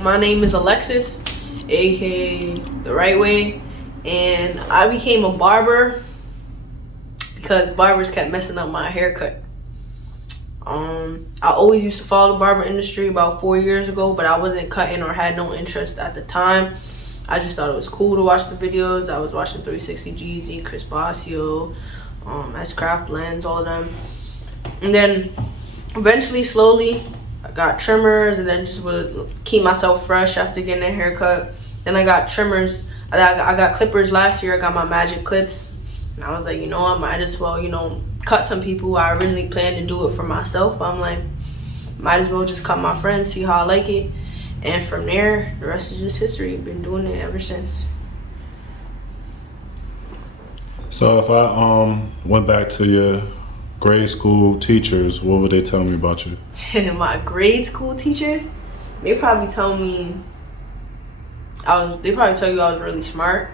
My name is Alexis, aka The Right Way, and I became a barber because barbers kept messing up my haircut. I always used to follow the barber industry about 4 years ago, but I wasn't cutting or had no interest at the time. I just thought it was cool to watch the videos. I was watching 360 Jeezy, Chris Basio, S Craft Blends, all of them. And then eventually, slowly, I got trimmers and then just would keep myself fresh after getting a haircut. Then I got trimmers. I got clippers last year. I got my magic clips. And I was like, I might as well, cut some people. I originally planned to do it for myself, but I'm like, might as well just cut my friends, see how I like it. And from there, the rest is just history. Been doing it ever since. So if I went back to your grade school teachers, what would they tell me about you? My grade school teachers, they probably tell me they probably tell you I was really smart,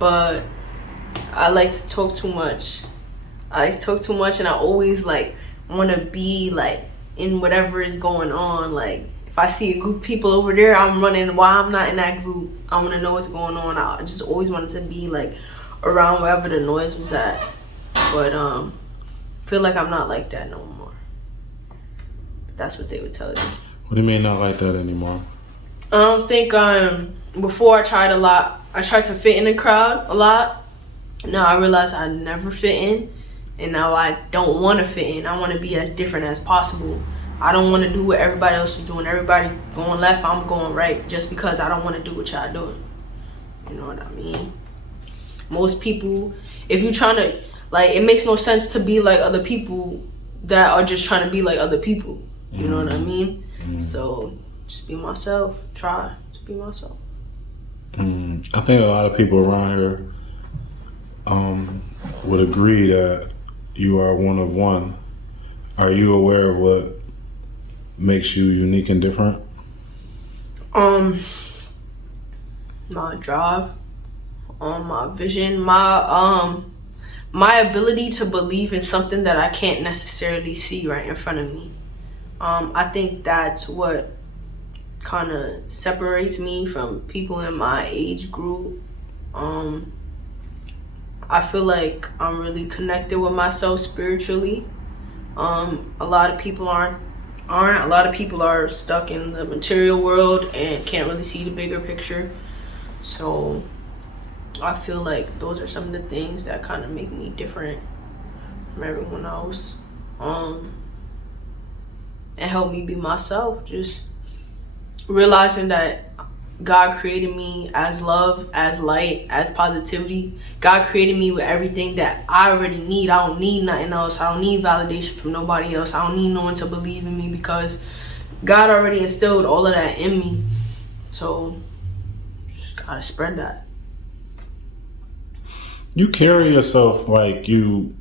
but I like to talk too much. I talk too much, and I always want to be in whatever is going on. If I see a group of people over there, I'm running. Why I'm not in that group? I want to know what's going on. I just always wanted to be around wherever the noise was at, but feel like I'm not like that no more. But that's what they would tell you. What do you mean not like that anymore? I don't think before I tried a lot. I tried to fit in the crowd a lot. Now I realize I never fit in, and now I don't want to fit in. I want to be as different as possible. I don't want to do what everybody else is doing. Everybody going left, I'm going right, just because I don't want to do what y'all doing. You know what I mean? Most people, if you're trying to, it makes no sense to be like other people that are just trying to be like other people. You know what I mean? So just be myself. Try to be myself. I think a lot of people around here would agree that you are one of one. Are you aware of what makes you unique and different? My drive, my vision, my ability to believe in something that I can't necessarily see right in front of me. I think that's what kind of separates me from people in my age group. I feel like I'm really connected with myself spiritually. A lot of people aren't. A lot of people are stuck in the material world and can't really see the bigger picture. So I feel like those are some of the things that kind of make me different from everyone else. And help me be myself. Just realizing that God created me as love, as light, as positivity. God created me with everything that I already need. I don't need nothing else. I don't need validation from nobody else. I don't need no one to believe in me because God already instilled all of that in me. So just gotta spread that. You carry yourself like you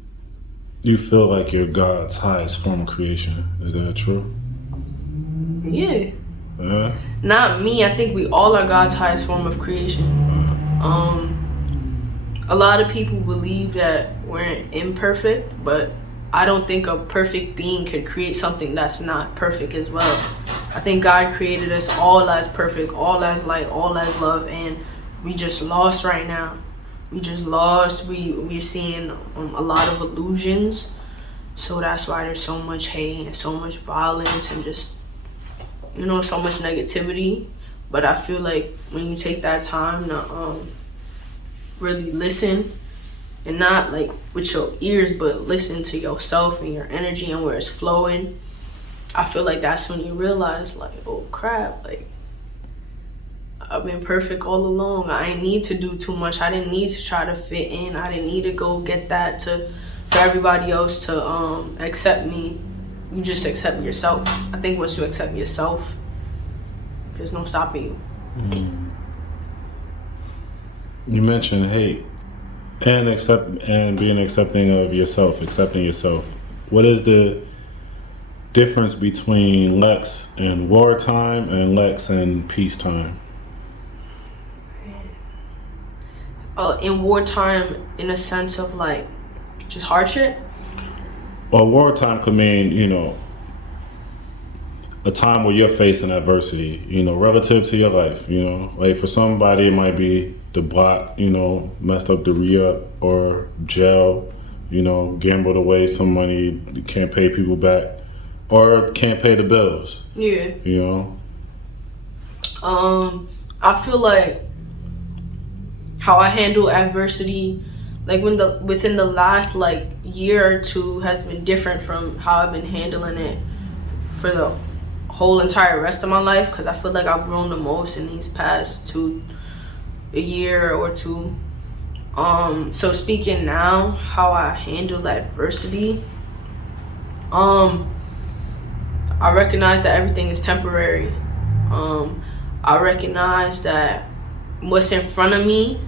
feel like you're God's highest form of creation. Is that true? Yeah. Not me. I think we all are God's highest form of creation. A lot of people believe that we're imperfect, but I don't think a perfect being could create something that's not perfect as well. I think God created us all as perfect, all as light, all as love, and we just lost right now. We just lost. We're seeing a lot of illusions, so that's why there's so much hate and so much violence and just so much negativity. But I feel like when you take that time to really listen, and not with your ears, but listen to yourself and your energy and where it's flowing, I feel like that's when you realize oh crap, I've been perfect all along. I didn't need to do too much. I didn't need to try to fit in. I didn't need to go get that for everybody else to accept me. You just accept yourself. I think once you accept yourself, there's no stopping you. You mentioned hate and being accepting of yourself, accepting yourself. What is the difference between Lex in wartime and Lex in peacetime? In wartime, in a sense of just hardship. Well, wartime could mean, a time where you're facing adversity, you know, relative to your life, you know, like for somebody it might be the block, you know, messed up the re-up or jail, you know, gambled away some money, can't pay people back or can't pay the bills. Yeah. You know? I feel like how I handle adversity, like within the last like year or two has been different from how I've been handling it for the whole entire rest of my life, because I feel like I've grown the most in these past a year or two. So speaking now, how I handle adversity, I recognize that everything is temporary. I recognize that what's in front of me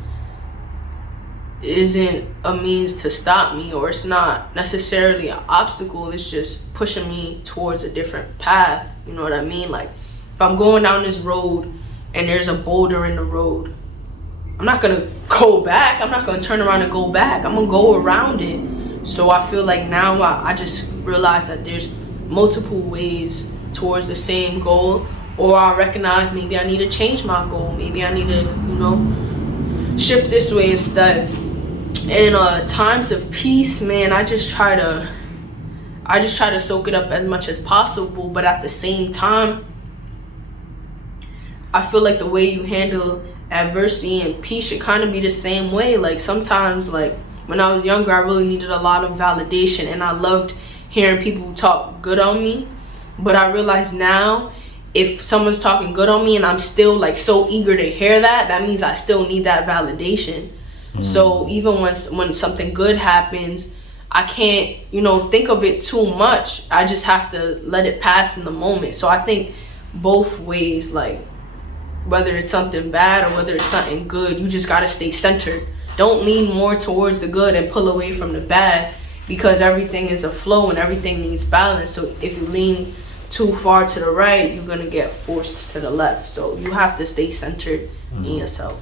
isn't a means to stop me, or it's not necessarily an obstacle. It's just pushing me towards a different path. You know what I mean? Like if I'm going down this road and there's a boulder in the road, I'm not gonna go back. I'm not gonna turn around and go back. I'm gonna go around it. So I feel like now I just realize that there's multiple ways towards the same goal, or I recognize maybe I need to change my goal. Maybe I need to, you know, shift this way instead. In times of peace, man, I just try to soak it up as much as possible, but at the same time, I feel like the way you handle adversity and peace should kind of be the same way. Like sometimes, like when I was younger, I really needed a lot of validation, and I loved hearing people talk good on me. But I realize now, if someone's talking good on me and I'm still like so eager to hear that, that means I still need that validation. So even when something good happens, I can't, you know, think of it too much. I just have to let it pass in the moment. So I think both ways, like whether it's something bad or whether it's something good, you just got to stay centered. Don't lean more towards the good and pull away from the bad, because everything is a flow and everything needs balance. So if you lean too far to the right, you're going to get forced to the left. So you have to stay centered in yourself.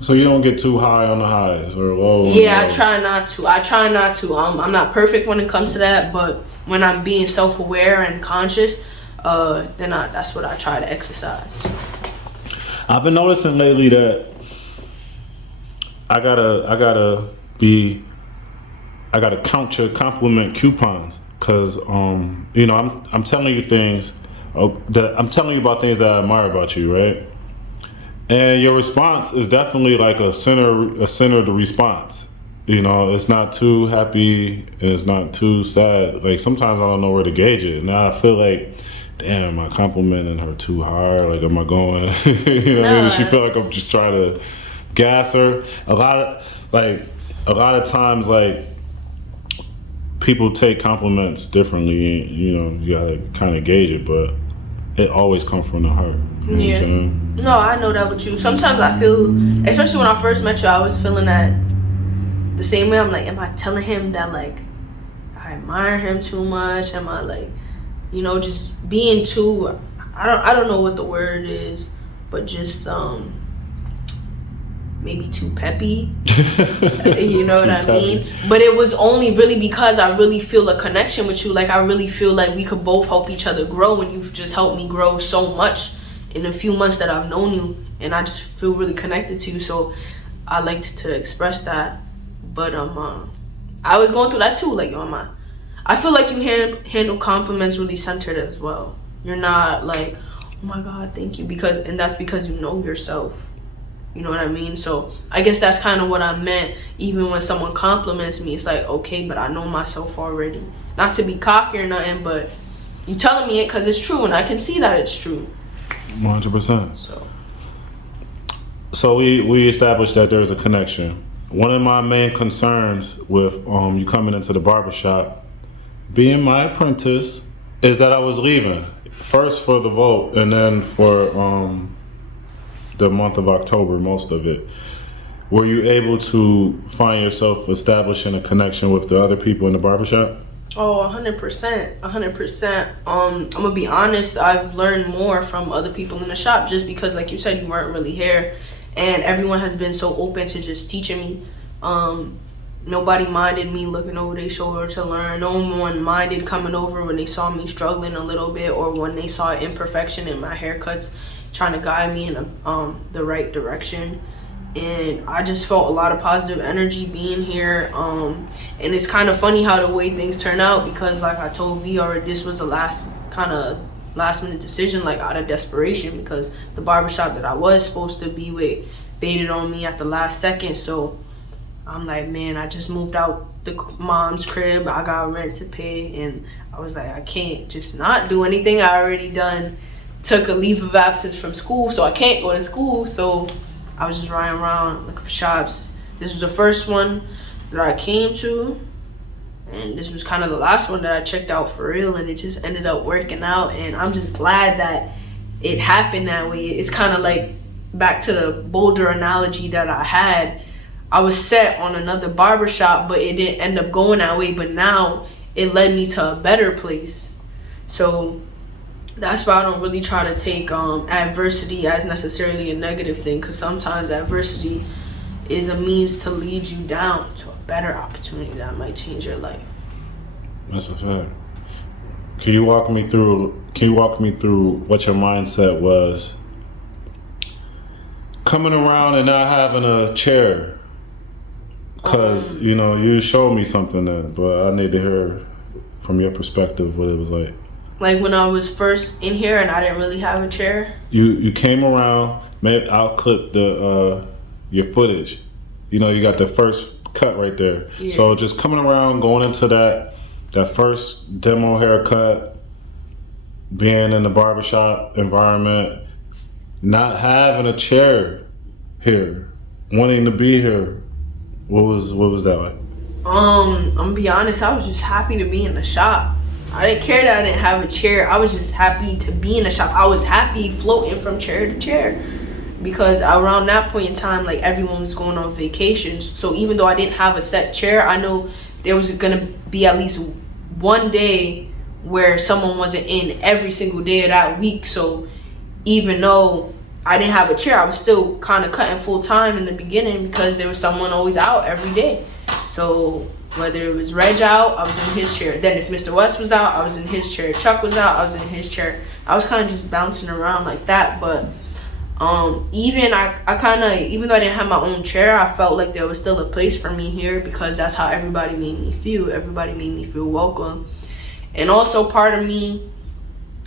So you don't get too high on the highs or low? Yeah, I try not to. I'm not perfect when it comes to that, but when I'm being self-aware and conscious, then that's what I try to exercise. I've been noticing lately that I gotta count your compliment coupons, because you know, I'm telling you things I'm telling you about things that I admire about you, right? And your response is definitely like a centered response. You know, it's not too happy and it's not too sad. Like sometimes I don't know where to gauge it. Now I feel like, damn, am I complimenting her too hard? Like, am I going? You know, no. She feel like I'm just trying to gas her. A lot of times, like people take compliments differently. You know, you gotta kind of gauge it, but it always comes from the heart. You know what I'm saying? No, I know that with you. Sometimes I feel, especially when I first met you, I was feeling that the same way. I'm like, am I telling him that like I admire him too much? Am I like, you know, just being too, I don't know what the word is, but just maybe too peppy. You know what I mean? But it was only really because I really feel a connection with you. Like I really feel like we could both help each other grow, and you've just helped me grow so much in a few months that I've known you, and I just feel really connected to you. So I liked to express that. But I was going through that too. Like, I feel like you handle compliments really centered as well. You're not like, oh my God, thank you, and that's because you know yourself. You know what I mean? So I guess that's kind of what I meant. Even when someone compliments me, it's like, okay, but I know myself already. Not to be cocky or nothing, but you telling me it because it's true, and I can see that it's true. 100%. So we established that there's a connection. One of my main concerns with you coming into the barbershop, being my apprentice, is that I was leaving. First for the vote, and then for the month of October, most of it. Were you able to find yourself establishing a connection with the other people in the barbershop? Oh, 100%, 100%. I'm gonna be honest, I've learned more from other people in the shop, just because, like you said, you weren't really here, and everyone has been so open to just teaching me. Nobody minded me looking over their shoulder to learn. No one minded coming over when they saw me struggling a little bit, or when they saw an imperfection in my haircuts, trying to guide me in the right direction. And I just felt a lot of positive energy being here. And it's kind of funny how the way things turn out, because like I told V already, this was a last minute decision, like out of desperation, because the barbershop that I was supposed to be with baited on me at the last second. So I'm like, man, I just moved out the mom's crib. I got rent to pay, and I was like, I can't just not do anything. I already took a leave of absence from school, so I can't go to school. So I was just riding around looking for shops. This was the first one that I came to, and this was kind of the last one that I checked out for real, and it just ended up working out. And I'm just glad that it happened that way. It's kind of like back to the Boulder analogy that I had. I was set on another barbershop, but it didn't end up going that way. But now it led me to a better place. So that's why I don't really try to take adversity as necessarily a negative thing, because sometimes adversity is a means to lead you down to a better opportunity that might change your life. That's a fact. Can you walk me through what your mindset was coming around and not having a chair? Because, you showed me something then, but I need to hear from your perspective what it was like. Like when I was first in here and I didn't really have a chair? You came around, maybe I'll clip your footage. You got the first cut right there. Yeah. So just coming around, going into that first demo haircut, being in the barbershop environment, not having a chair here, wanting to be here. What was that like? I'm gonna be honest, I was just happy to be in the shop. I didn't care that I didn't have a chair. I was just happy to be in the shop. I was happy floating from chair to chair, because around that point in time, like, everyone was going on vacations. So even though I didn't have a set chair, I know there was gonna be at least one day where someone wasn't in every single day of that week. So even though I didn't have a chair, I was still kind of cutting full time in the beginning, because there was someone always out every day. So whether it was Reg out, I was in his chair. Then if Mr. West was out, I was in his chair. Chuck was out, I was in his chair. I was kind of just bouncing around like that. But even though I didn't have my own chair, I felt like there was still a place for me here, because that's how everybody made me feel. Everybody made me feel welcome. And also part of me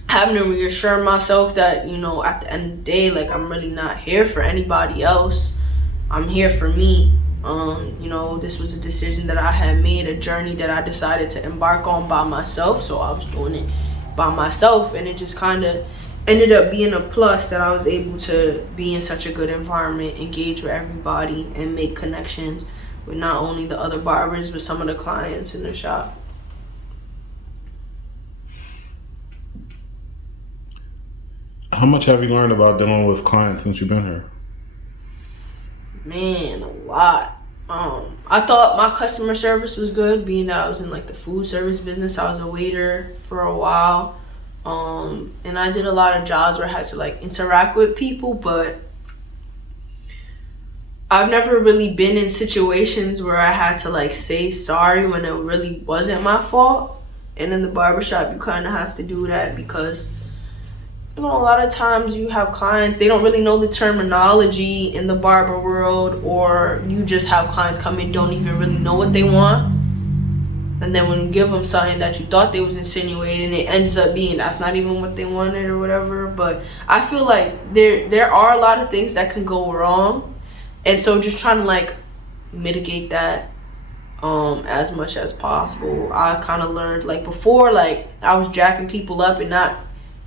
having to reassure myself that, at the end of the day, like, I'm really not here for anybody else. I'm here for me. This was a decision that I had made, a journey that I decided to embark on by myself. So I was doing it by myself, and it just kind of ended up being a plus that I was able to be in such a good environment, engage with everybody, and make connections with not only the other barbers, but some of the clients in the shop. How much have you learned about dealing with clients since you've been here? Man, a lot. I thought my customer service was good, being that I was in like the food service business. I was a waiter for a while. And I did a lot of jobs where I had to like interact with people, but I've never really been in situations where I had to like say sorry when it really wasn't my fault. And in the barbershop, you kind of have to do that, because a lot of times you have clients, they don't really know the terminology in the barber world, or you just have clients come in, don't even really know what they want. And then when you give them something that you thought they was insinuating, it ends up being that's not even what they wanted or whatever. But I feel like there are a lot of things that can go wrong. And so just trying to like mitigate that as much as possible. I kind of learned, like, before, like, I was jacking people up and not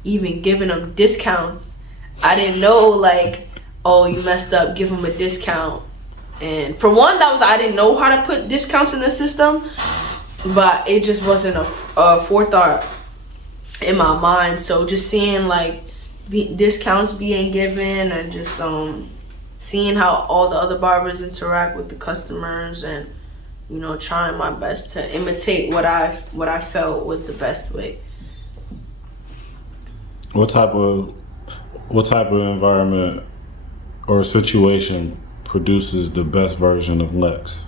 even giving them discounts. I didn't know, like, oh, you messed up, give them a discount. And for one, I didn't know how to put discounts in the system, but it just wasn't a forethought in my mind. So just seeing like discounts being given, and just seeing how all the other barbers interact with the customers, and trying my best to imitate what I felt was the best way. What type of environment or situation produces the best version of Lex?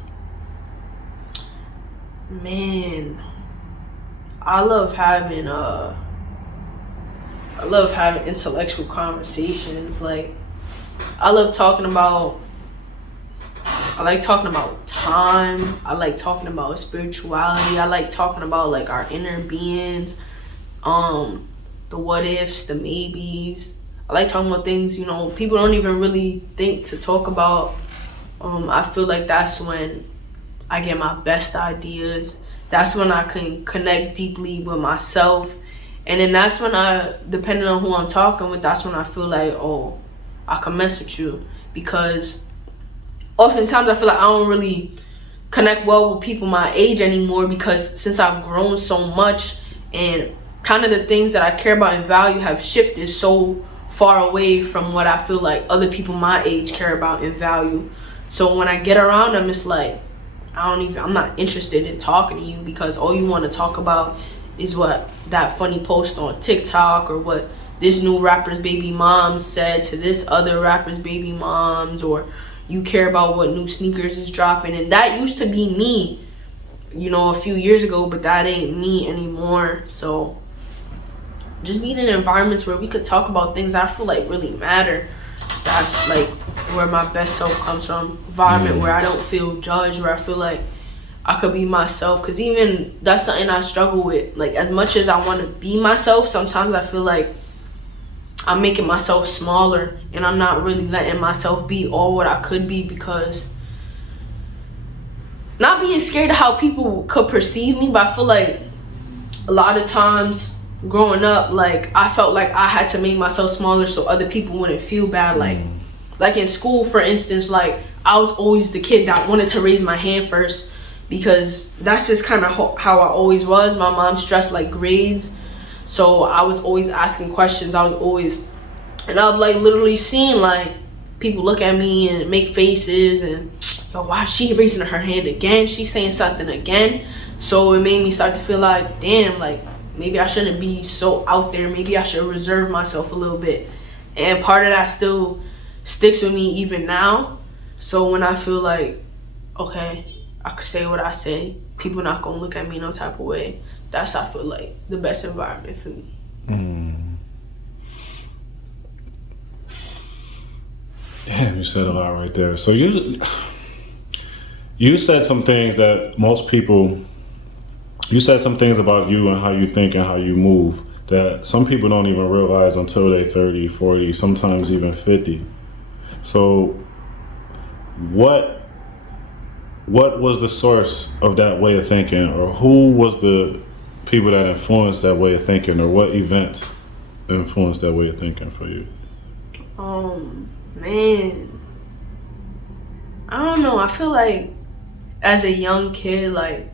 Man, I love having intellectual conversations. Like, I love talking about I like talking about time. I like talking about spirituality. I like talking about like our inner beings, the what ifs, the maybes. I like talking about things, people don't even really think to talk about. I feel like that's when I get my best ideas. That's when I can connect deeply with myself. And then that's when depending on who I'm talking with, that's when I feel like, oh, I can mess with you. Because oftentimes I feel like I don't really connect well with people my age anymore, because since I've grown so much and kind of the things that I care about and value have shifted so far away from what I feel like other people my age care about and value. So when I get around them, it's like I'm not interested in talking to you, because all you want to talk about is what that funny post on TikTok, or what this new rapper's baby mom said to this other rapper's baby moms, or you care about what new sneakers is dropping. And that used to be me, a few years ago, but that ain't me anymore. So just being in environments where we could talk about things I feel like really matter. That's like where my best self comes from. Environment where I don't feel judged, where I feel like I could be myself. Because even that's something I struggle with. Like, as much as I want to be myself, sometimes I feel like I'm making myself smaller, and I'm not really letting myself be all what I could be, because not being scared of how people could perceive me, but I feel like a lot of times growing up, like, I felt like I had to make myself smaller so other people wouldn't feel bad. Like in school, for instance, like, I was always the kid that wanted to raise my hand first, because that's just kind of how I always was. My mom stressed like grades, so I was always asking questions. And I've like literally seen like people look at me and make faces and, yo, why is she raising her hand again? She's saying something again. So it made me start to feel like, damn, like, maybe I shouldn't be so out there. Maybe I should reserve myself a little bit. And part of that still sticks with me even now. So when I feel like, okay, I could say what I say, people not gonna look at me no type of way, that's, I feel like, the best environment for me. Damn, you said a lot right there. So you said some things that most people, you said some things about you and how you think and how you move that some people don't even realize until they're 30, 40, sometimes even 50. So what was the source of that way of thinking, or who was the people that influenced that way of thinking, or what events influenced that way of thinking for you? Man, I don't know. I feel like as a young kid, like,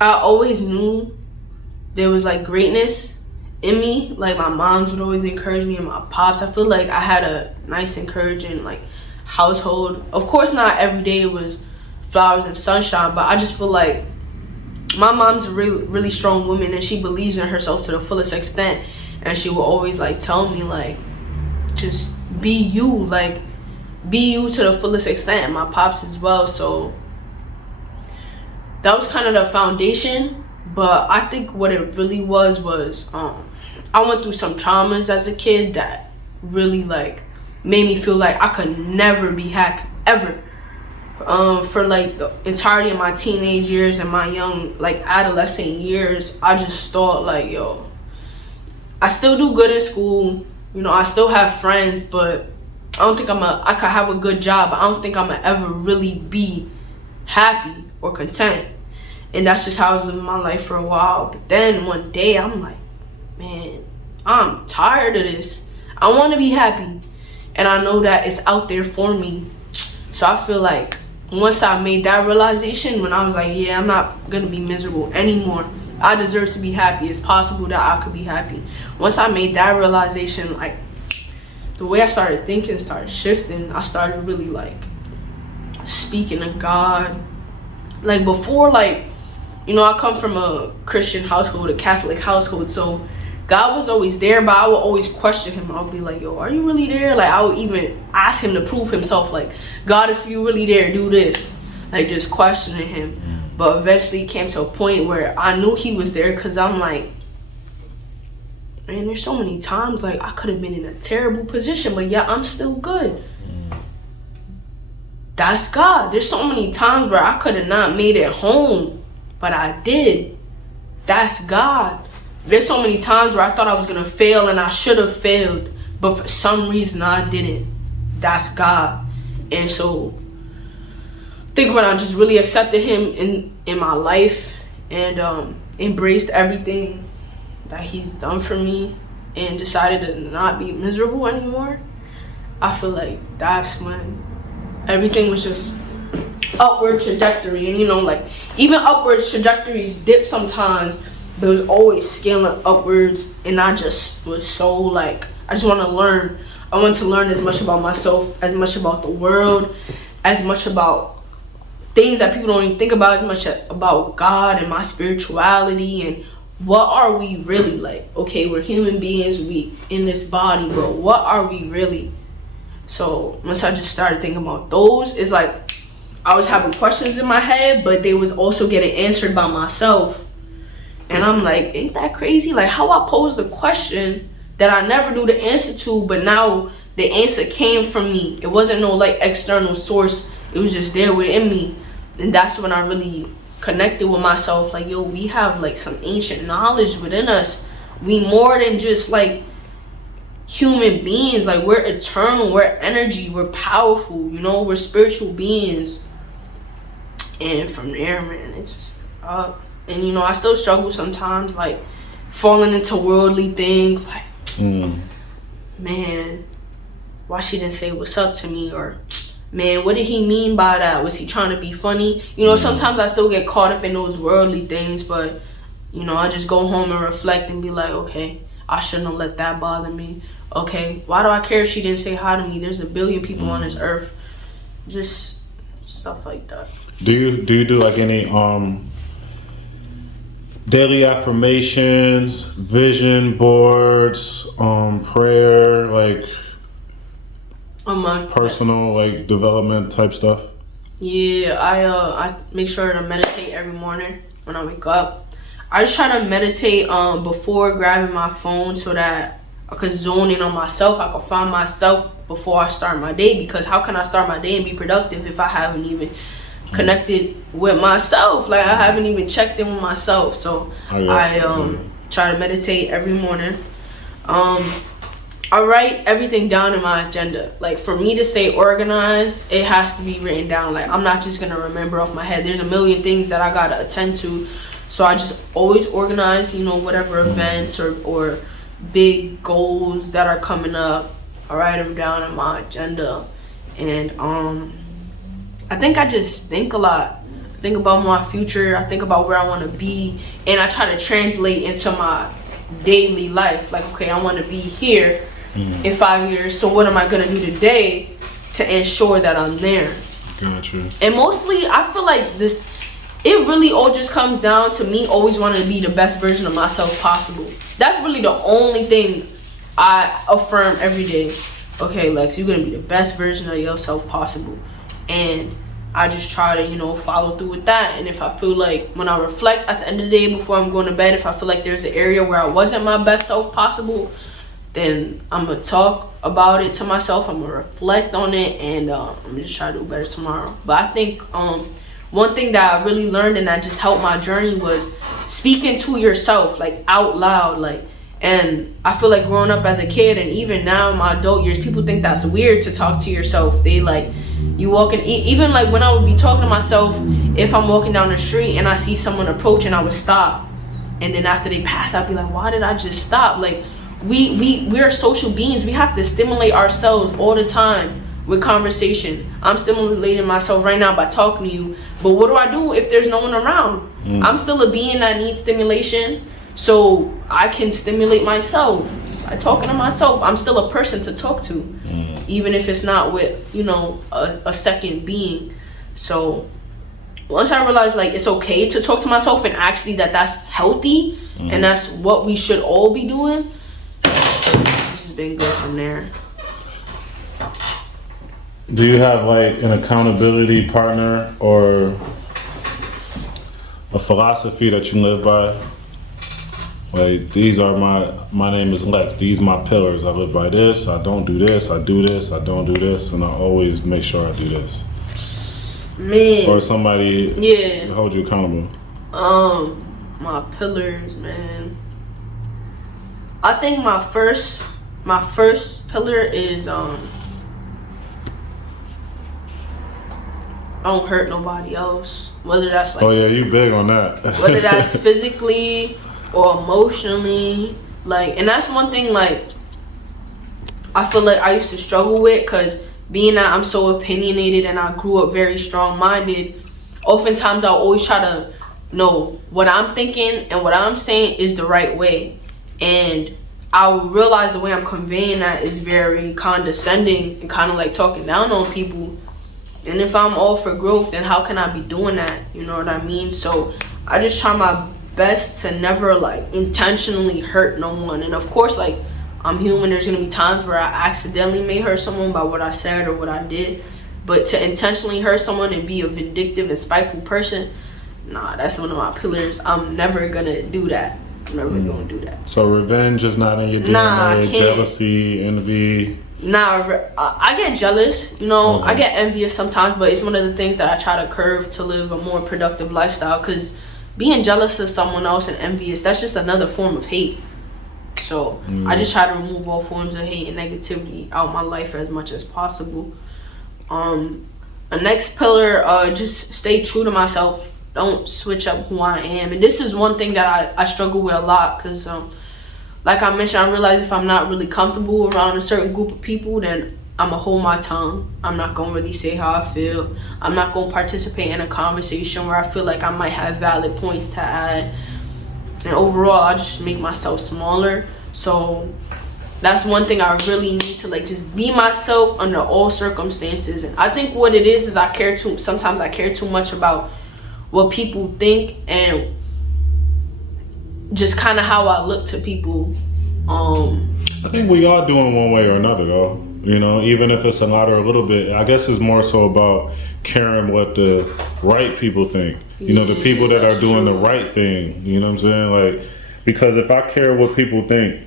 I always knew there was like greatness in me. Like, my moms would always encourage me, and my pops. I feel like I had a nice, encouraging like household. Of course, not every day it was flowers and sunshine, but I just feel like my mom's a really, really strong woman, and she believes in herself to the fullest extent. And she will always like tell me, like, just be you, like, be you to the fullest extent. And my pops as well. So that was kind of the foundation. But I think what it really was I went through some traumas as a kid that really like made me feel like I could never be happy ever. For like the entirety of my teenage years and my young like adolescent years, I just thought like, yo, I still do good in school, I still have friends, but I don't think I could have a good job, but I don't think I'm gonna ever really be happy or content. And that's just how I was living my life for a while. But then one day I'm like, man, I'm tired of this. I want to be happy, and I know that it's out there for me. So I feel like once I made that realization, when I was like, yeah, I'm not gonna be miserable anymore, I deserve to be happy. It's possible that I could be happy. Once I made that realization, like, the way I started thinking started shifting. I started really like speaking to God. Like, before, like, I come from a Christian household, a Catholic household, so God was always there, but I would always question him. I would be like, yo, are you really there? Like, I would even ask him to prove himself, like, God, if you really there, do this. like just questioning him. But eventually it came to a point where I knew he was there, because I'm like, man, there's so many times like I could have been in a terrible position, but yeah, I'm still good. That's God. There's so many times where I could have not made it home, but I did. That's God. There's so many times where I thought I was gonna fail and I should have failed, but for some reason I didn't. That's God. And so I think when I just really accepted him in my life and embraced everything that he's done for me and decided to not be miserable anymore, I feel like that's when everything was just upward trajectory. And you know, like even upward trajectories dip sometimes, but it was always scaling upwards. And I just was so like, I just want to learn. I want to learn as much about myself, as much about the world, as much about things that people don't even think about, as much about God and my spirituality and what are we really like. Okay, we're human beings, we in this body, but what are we really? So once I just started thinking about those, it's like I was having questions in my head, but they was also getting answered by myself. And I'm like, ain't that crazy? Like how I posed a question that I never knew the answer to, but now the answer came from me. It wasn't no like external source. It was just there within me. And that's when I really connected with myself. Like, yo, we have like some ancient knowledge within us. We more than just like human beings. Like we're eternal, we're energy, we're powerful, you know, we're spiritual beings. And from there, man, it's just up. And you know, I still struggle sometimes, like falling into worldly things, like man, why she didn't say what's up to me, or man, what did he mean by that? Was he trying to be funny? You know, sometimes I still get caught up in those worldly things, but you know, I just go home and reflect and be like, okay, I shouldn't have let that bother me. Okay, why do I care if she didn't say hi to me? There's a billion people on this earth. Just stuff like that. Do you do like any daily affirmations, vision boards, prayer, like personal like development type stuff? Yeah, I make sure to meditate every morning when I wake up. I just try to meditate before grabbing my phone so that I could zone in on myself. I could find myself before I start my day, because how can I start my day and be productive if I haven't even connected with myself? Like I haven't even checked in with myself. So I try to meditate every morning. I write everything down in my agenda. Like for me to stay organized, it has to be written down. Like I'm not just gonna remember off my head. There's a million things that I gotta attend to. So I just always organize, you know, whatever events or big goals that are coming up. I write them down in my agenda. And I think I just think a lot. I think about my future. I think about where I want to be, and I try to translate into my daily life. Like, okay, I want to be here in 5 years. So what am I gonna do today to ensure that I'm there? Gotcha. And mostly, I feel like this. It really all just comes down to me always wanting to be the best version of myself possible. That's really the only thing I affirm every day. Okay, Lex, you're gonna be the best version of yourself possible. And I just try to, you know, follow through with that. And if I feel like when I reflect at the end of the day before I'm going to bed, if I feel like there's an area where I wasn't my best self possible, then I'm going to talk about it to myself. I'm going to reflect on it, and I'm going to just try to do better tomorrow. But I think one thing that I really learned and that just helped my journey was speaking to yourself, like out loud, like. And I feel like growing up as a kid and even now in my adult years, people think that's weird to talk to yourself. They like, you walking, even like when I would be talking to myself, if I'm walking down the street and I see someone approaching, I would stop. And then after they pass, I'd be like, why did I just stop? Like we're social beings. We have to stimulate ourselves all the time with conversation. I'm stimulating myself right now by talking to you. But what do I do if there's no one around? I'm still a being that needs stimulation. So I can stimulate myself by talking to myself. I'm still a person to talk to, even if it's not with, you know, a second being. So once I realized like it's okay to talk to myself and actually that's healthy and that's what we should all be doing, this has been good from there. Do you have like an accountability partner or a philosophy that you live by? Like, these are my name is Lex. These my pillars. I live by this. I don't do this. I do this. I don't do this, and I always make sure I do this. Man. Or somebody hold you accountable. My pillars, man. I think my first pillar is don't hurt nobody else. Whether that's like, oh yeah, you big on that. whether that's physically or emotionally, like, and that's one thing like I feel like I used to struggle with, because being that I'm so opinionated and I grew up very strong-minded, oftentimes I'll always try to know what I'm thinking and what I'm saying is the right way, and I will realize the way I'm conveying that is very condescending and kind of like talking down on people. And if I'm all for growth, then how can I be doing that? You know what I mean? So I just try my best to never like intentionally hurt no one. And of course, like, I'm human. There's gonna be times where I accidentally may hurt someone by what I said or what I did. But to intentionally hurt someone and be a vindictive and spiteful person, nah, that's one of my pillars. I'm never gonna do that. I'm never gonna do that. So revenge is not in your DNA. Nah, I can't. Jealousy, envy. Nah, I get jealous, you know, Okay. I get envious sometimes, but it's one of the things that I try to curb to live a more productive lifestyle, because being jealous of someone else and envious, that's just another form of hate. So I just try to remove all forms of hate and negativity out my life as much as possible. A next pillar, just stay true to myself. Don't switch up who I am. And this is one thing that I struggle with a lot, because like I mentioned, I realize if I'm not really comfortable around a certain group of people, then I'm going to hold my tongue. I'm not going to really say how I feel. I'm not going to participate in a conversation where I feel like I might have valid points to add. And overall, I just make myself smaller. So that's one thing I really need to, like, just be myself under all circumstances. And I think what it is sometimes I care too much about what people think and just kind of how I look to people. I think we are doing one way or another, though. You know, even if it's a lot or a little bit. I guess it's more so about caring what the right people think. You know, the people that are doing the right thing. You know what I'm saying? Like, because if I care what people think,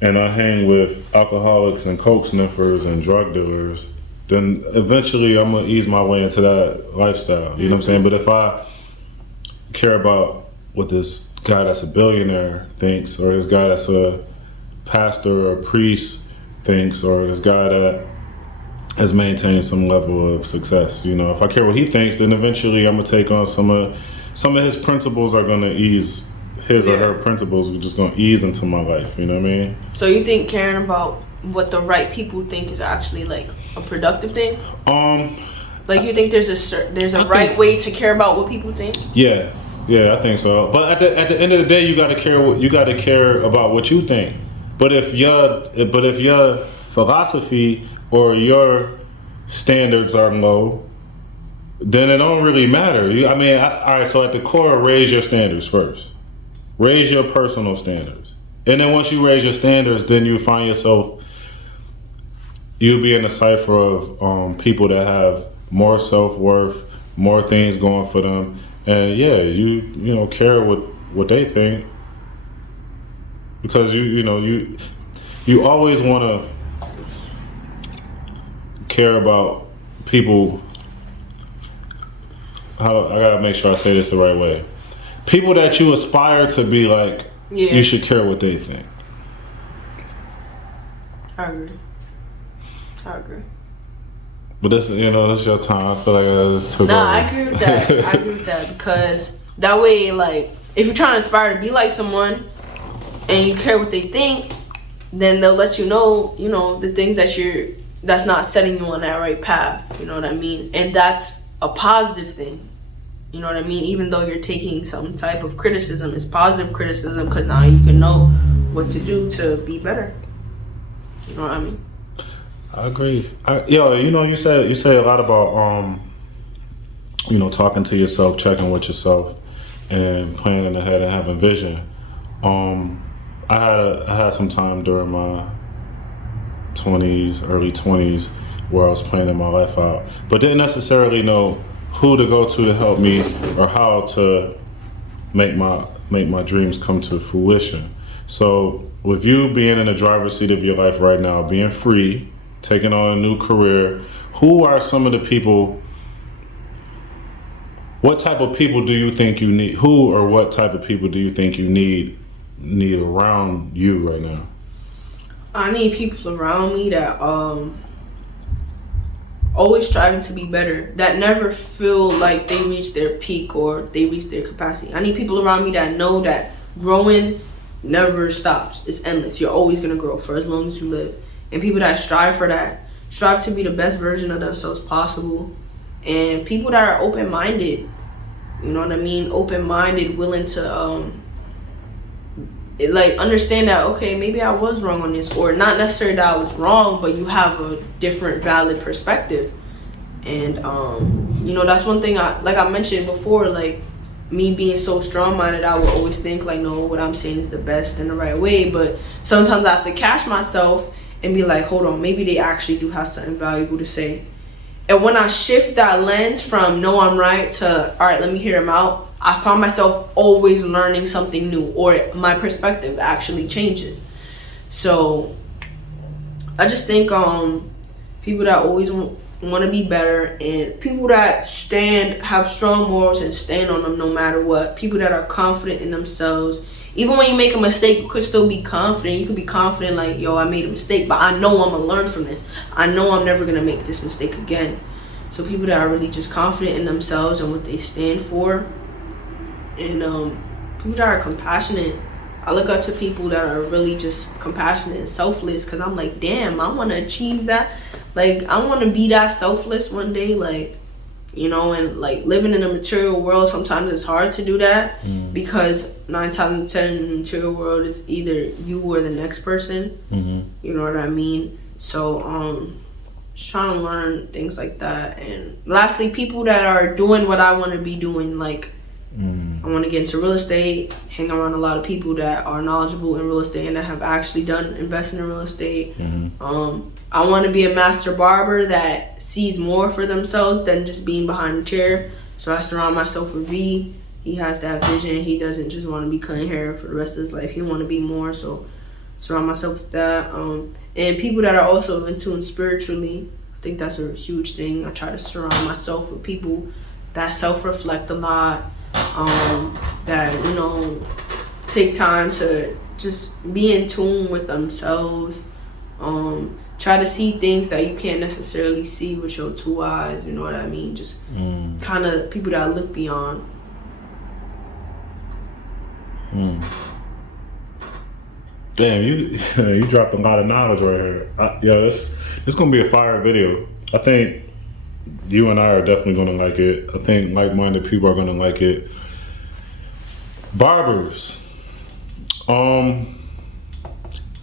and I hang with alcoholics and coke sniffers and drug dealers, then eventually I'm gonna ease my way into that lifestyle. You know what I'm saying? But if I care about what this guy that's a billionaire thinks, or this guy that's a pastor or priest thinks, or this guy that has maintained some level of success, you know, if I care what he thinks, then eventually I'm gonna take on some of his principles are gonna ease or her principles are just gonna ease into my life. You know what I mean? So you think caring about what the right people think is actually like a productive thing? Like, you think there's a right way to care about what people think? Yeah, I think so. But at the end of the day, you gotta care about what you think. But if your philosophy or your standards are low, then it don't really matter. All right. So at the core, raise your standards first. Raise your personal standards, and then once you raise your standards, then you find yourself you'll be in a cipher of people that have more self-worth, more things going for them, and you know care what they think, because you always want to care about people. I gotta make sure I say this the right way. People that you aspire to be like, you should care what they think. I agree. But this your time. I feel like I just took over. I agree with that. Because that way, like, if you're trying to aspire to be like someone and you care what they think, then they'll let you know, the things that's not setting you on that right path. You know what I mean? And that's a positive thing. You know what I mean? Even though you're taking some type of criticism, it's positive criticism, because now you can know what to do to be better. You know what I mean? I agree. You say a lot about talking to yourself, checking with yourself, and planning ahead and having vision. I had some time during my early 20s, where I was planning my life out, but didn't necessarily know who to go to help me or how to make my dreams come to fruition. So with you being in the driver's seat of your life right now, being free, taking on a new career, who are some of the people, what type of people do you think you need, who or what type of people do you think you need around you right now? I need people around me that always striving to be better, that never feel like they reach their peak or they reach their capacity. I need people around me that know that growing never stops. It's endless. You're always gonna grow for as long as you live. And people that strive for that, strive to be the best version of themselves possible. And people that are open-minded, you know what I mean? Open-minded, willing to understand that, okay, maybe I was wrong on this, or not necessarily that I was wrong, but you have a different valid perspective. And that's one thing I mentioned before, like me being so strong-minded, I would always think like, no, what I'm saying is the best and the right way. But sometimes I have to catch myself and be like, hold on, maybe they actually do have something valuable to say. And when I shift that lens from no, I'm right to all right, let me hear them out, I find myself always learning something new, or my perspective actually changes. So I just think people that always want to be better, and people that have strong morals and stand on them no matter what. People that are confident in themselves. Even when you make a mistake, you could still be confident. You could be confident like, yo, I made a mistake, but I know I'm going to learn from this. I know I'm never going to make this mistake again. So people that are really just confident in themselves and what they stand for. And people that are compassionate. I look up to people that are really just compassionate and selfless, because I'm like, damn, I want to achieve that. Like, I want to be that selfless one day, like, and like living in a material world, sometimes it's hard to do that because 9 times out of 10 in the material world, it's either you or the next person. You know what I mean? So just trying to learn things like that. And lastly, people that are doing what I want to be doing, like I want to get into real estate, hang around a lot of people that are knowledgeable in real estate and that have actually invested in real estate. I want to be a master barber that sees more for themselves than just being behind a chair. So I surround myself with V. He has that vision. He doesn't just want to be cutting hair for the rest of his life. He want to be more. So surround myself with that. And people that are also in tune spiritually. I think that's a huge thing. I try to surround myself with people that self-reflect a lot. That take time to just be in tune with themselves, try to see things that you can't necessarily see with your 2 eyes, you know what I mean? Just kind of people that look beyond. Damn, you dropped a lot of knowledge right here. It's gonna be a fire video. I think you and I are definitely gonna like it. I think like-minded people are gonna like it. Barbers.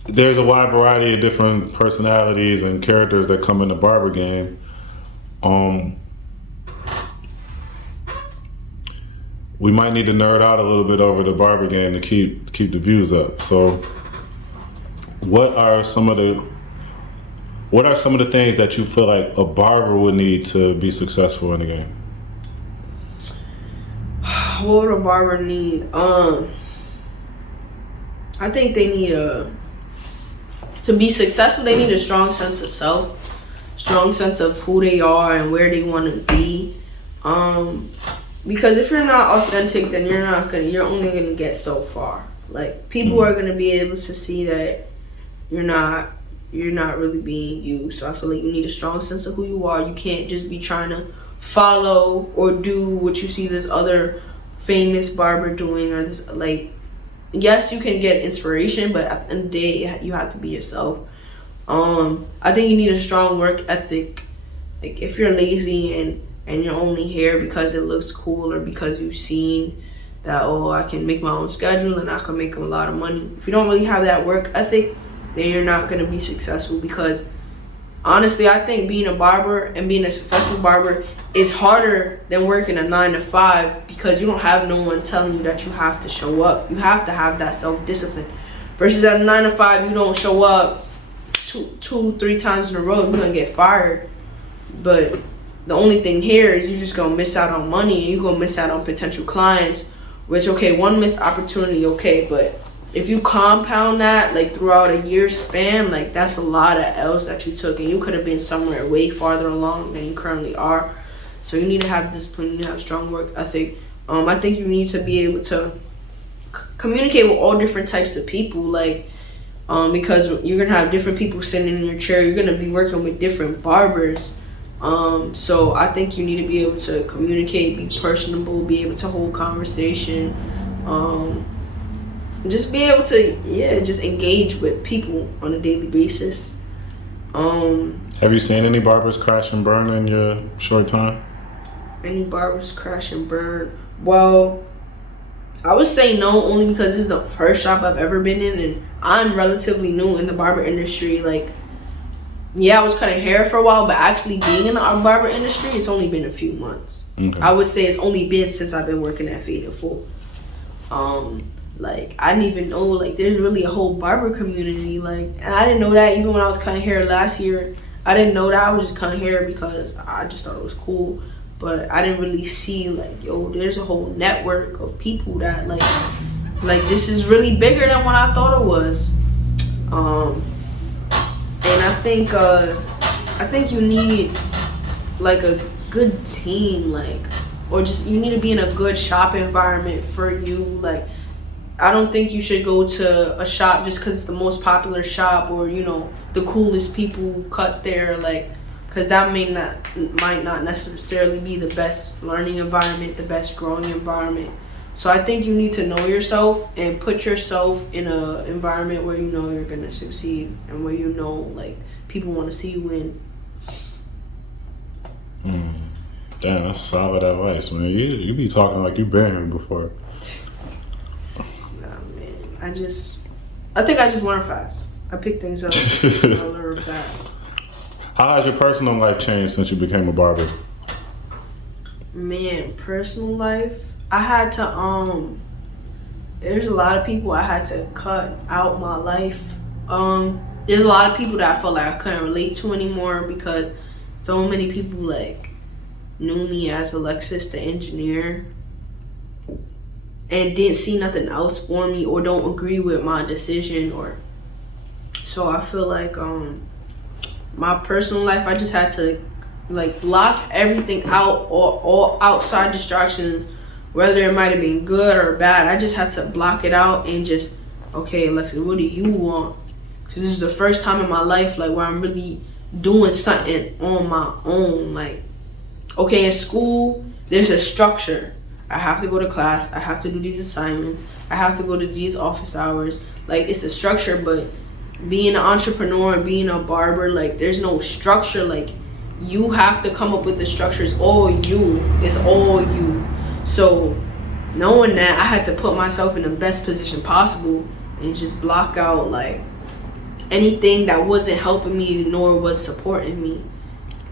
There's a wide variety of different personalities and characters that come in the barber game. We might need to nerd out a little bit over the barber game to keep the views up. So, what are some of the things that you feel like a barber would need to be successful in the game? What would a barber need? I think they need to be successful, they need a strong sense of self, strong sense of who they are and where they want to be. Because if you're not authentic, then you're only gonna get so far. Like, people are gonna be able to see that you're not really being you. So I feel like you need a strong sense of who you are. You can't just be trying to follow or do what you see this other famous barber doing, or this, like, yes, you can get inspiration, but at the end of the day, you have to be yourself. I think you need a strong work ethic. Like, if you're lazy and you're only here because it looks cool, or because you've seen that, oh, I can make my own schedule and I can make a lot of money. If you don't really have that work ethic, then you're not going to be successful. Because honestly, I think being a barber and being a successful barber is harder than working a 9 to 5, because you don't have no one telling you that you have to show up. You have to have that self-discipline. Versus at a 9 to 5, you don't show up 2-3 times in a row, you're gonna get fired. But the only thing here is you just gonna miss out on money, and you gonna miss out on potential clients. Which, okay, one missed opportunity, okay, but if you compound that like throughout a year's span, like that's a lot of L's that you took, and you could have been somewhere way farther along than you currently are. So you need to have discipline, you need to have strong work ethic. I think you need to be able to communicate with all different types of people, like because you're gonna have different people sitting in your chair. You're gonna be working with different barbers. So I think you need to be able to communicate, be personable, be able to hold conversation, just be able to, just engage with people on a daily basis. Have you seen any barbers crash and burn in your short time? Any barbers crash and burn? Well, I would say no, only because this is the first shop I've ever been in, and I'm relatively new in the barber industry. Like, yeah, I was cutting hair for a while, but actually being in the barber industry, it's only been a few months. Okay. I would say it's only been since I've been working at Fade and Full. Like, I didn't even know, like, there's really a whole barber community. Like, and I didn't know that even when I was cutting hair last year. I didn't know that. I was just cutting hair because I just thought it was cool. But I didn't really see, like, yo, there's a whole network of people that, like this is really bigger than what I thought it was. And I think you need like a good team, like, or just you need to be in a good shop environment for you. Like, I don't think you should go to a shop just because it's the most popular shop, or the coolest people cut there, like, because that might not necessarily be the best learning environment, the best growing environment. So I think you need to know yourself and put yourself in an environment where you know you're gonna succeed and where you know, like, people want to see you win. Damn, that's solid advice, man. You be talking like you've been here before. Nah, man. I think I just learn fast. I pick things up and I learn fast. How has your personal life changed since you became a barber? Man, personal life, I had to there's a lot of people I had to cut out my life. There's a lot of people that I felt like I couldn't relate to anymore because so many people like knew me as Alexis the engineer and didn't see nothing else for me or don't agree with my decision. Or so I feel like my personal life, I just had to like block everything out, all outside distractions, whether it might have been good or bad. I just had to block it out and just, okay, Alexis, what do you want? Because this is the first time in my life, like, where I'm really doing something on my own. Like, okay, in school, there's a structure. I have to go to class. I have to do these assignments. I have to go to these office hours. Like, it's a structure, but being an entrepreneur, being a barber, like, there's no structure. Like, you have to come up with the structure. It's all you. It's all you. So knowing that, I had to put myself in the best position possible and just block out like anything that wasn't helping me nor was supporting me.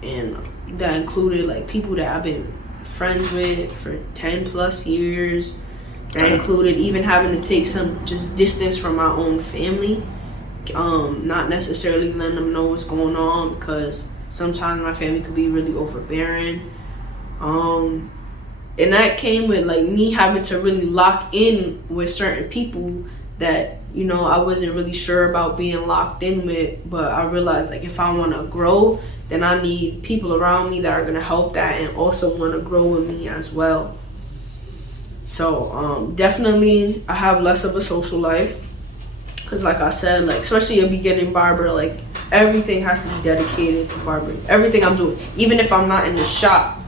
And that included like people that I've been friends with for 10 plus years. That included even having to take some just distance from my own family. Not necessarily letting them know what's going on because sometimes my family could be really overbearing. And that came with like me having to really lock in with certain people that, I wasn't really sure about being locked in with. But I realized like if I want to grow, then I need people around me that are going to help that and also want to grow with me as well. So definitely I have less of a social life. Because like I said, like especially a beginning barber, like everything has to be dedicated to barbering. Everything I'm doing, even if I'm not in the shop,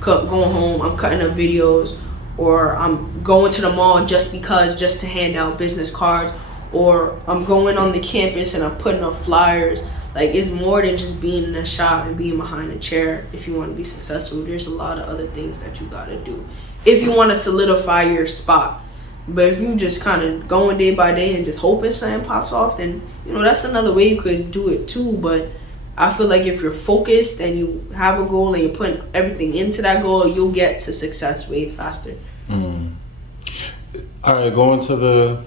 going home, I'm cutting up videos, or I'm going to the mall just to hand out business cards, or I'm going on the campus and I'm putting up flyers. Like, it's more than just being in a shop and being behind a chair. If you want to be successful, there's a lot of other things that you gotta do if you want to solidify your spot. But if you just kind of going day by day and just hoping something pops off, then that's another way you could do it too. But I feel like if you're focused and you have a goal and you're putting everything into that goal, you'll get to success way faster. All right, going to the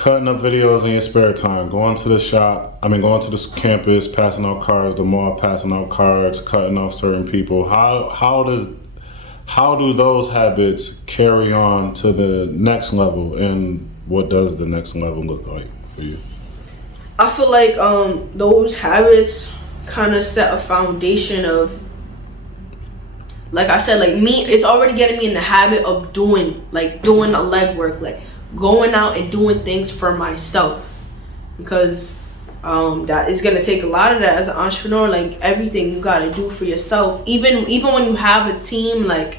cutting up videos in your spare time, going to the shop, going to the campus, passing out cards, the mall, passing out cards, cutting off certain people. How do those habits carry on to the next level, and what does the next level look like for you? I feel like those habits kind of set a foundation of, like I said, like me, it's already getting me in the habit of doing a legwork, like going out and doing things for myself, because that is gonna take a lot of that as an entrepreneur. Like everything you gotta do for yourself, even when you have a team, like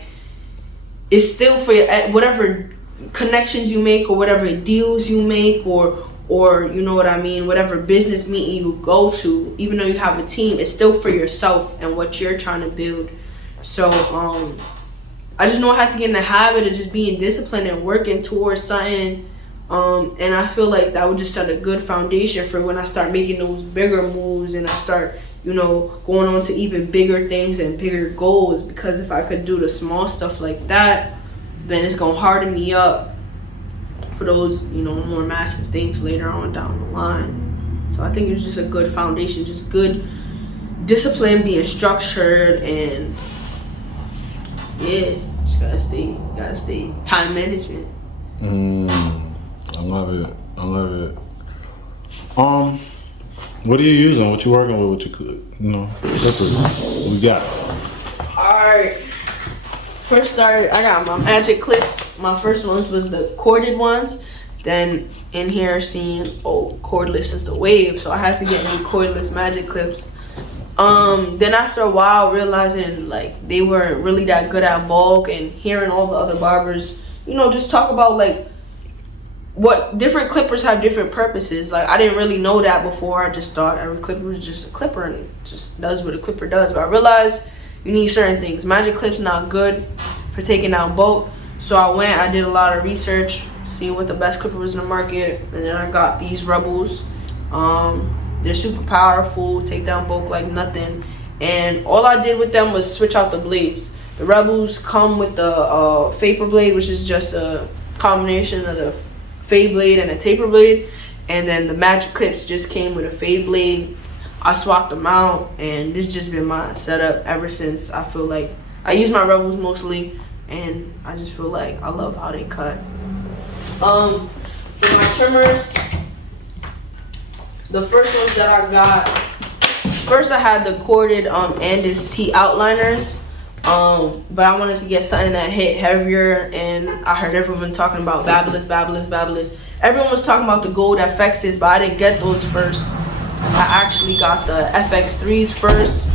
it's still for whatever connections you make or whatever deals you make or you know what I mean, whatever business meeting you go to, even though you have a team, it's still for yourself and what you're trying to build. So I just know I had to get in the habit of just being disciplined and working towards something. And I feel like that would just set a good foundation for when I start making those bigger moves and I start, going on to even bigger things and bigger goals. Because if I could do the small stuff like that, then it's gonna harden me up for those, more massive things later on down the line. So I think it was just a good foundation, just good discipline, being structured, and yeah, just gotta stay time management. I love it. What are you using? What you working with? Clippers? What we got? Alright. First I got my magic clips. My first ones was the corded ones. Then in here seeing, cordless is the wave, so I had to get new cordless magic clips. Then after a while realizing like they weren't really that good at bulk, and hearing all the other barbers, just talk about like what different clippers have different purposes. Like I didn't really know that before. I just thought every clipper was just a clipper and it just does what a clipper does. But I realized you need certain things. Magic clips not good for taking down bulk. So I did a lot of research, seeing what the best clipper was in the market, and then I got these Rebels. They're super powerful, take down bulk like nothing. And all I did with them was switch out the blades. The Rebels come with the Vapor blade, which is just a combination of the fade blade and a taper blade. And then the magic clips just came with a fade blade. I swapped them out, and this just been my setup ever since. I feel like I use my Rebels mostly, and I just feel like I love how they cut. For my trimmers, the first ones that I got, first I had the corded Andis T outliners, but I wanted to get something that hit heavier, and I heard everyone talking about Babyliss. Everyone was talking about the gold FXs, but I didn't get those first. I actually got the FX3s first,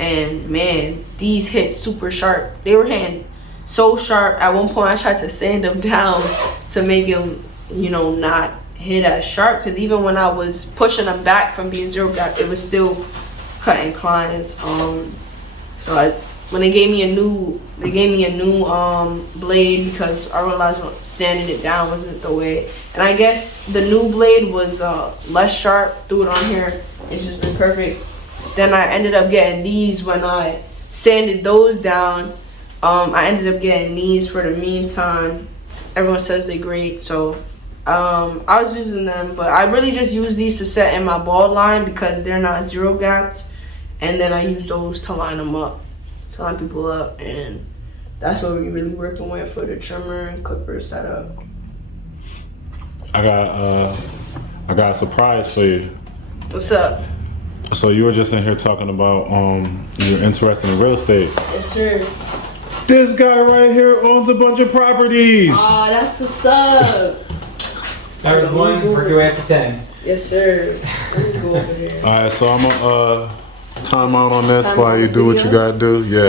and man, these hit super sharp. They were hitting so sharp. At one point I tried to sand them down to make them, not hit as sharp, because even when I was pushing them back from being zero gap, it was still cutting clients. When they gave me a new blade, because I realized sanding it down wasn't the way, and I guess the new blade was less sharp. Threw it on here, it's just been perfect. Then I ended up getting these when I sanded those down. I ended up getting these for the meantime. Everyone says they're great, so I was using them, but I really just use these to set in my bald line because they're not zero gapped, and then I use those to line them up, to line people up, and that's what we're really working with for the trimmer and clipper setup. I got a surprise for you. What's up? So you were just in here talking about you're interested in real estate. Yes, sir. This guy right here owns a bunch of properties. Oh, that's what's up. Start with 1, work your way up to 10. Yes, sir. Let me go over there. All right, so I'm gonna time out on this while you do what you gotta do. Yeah.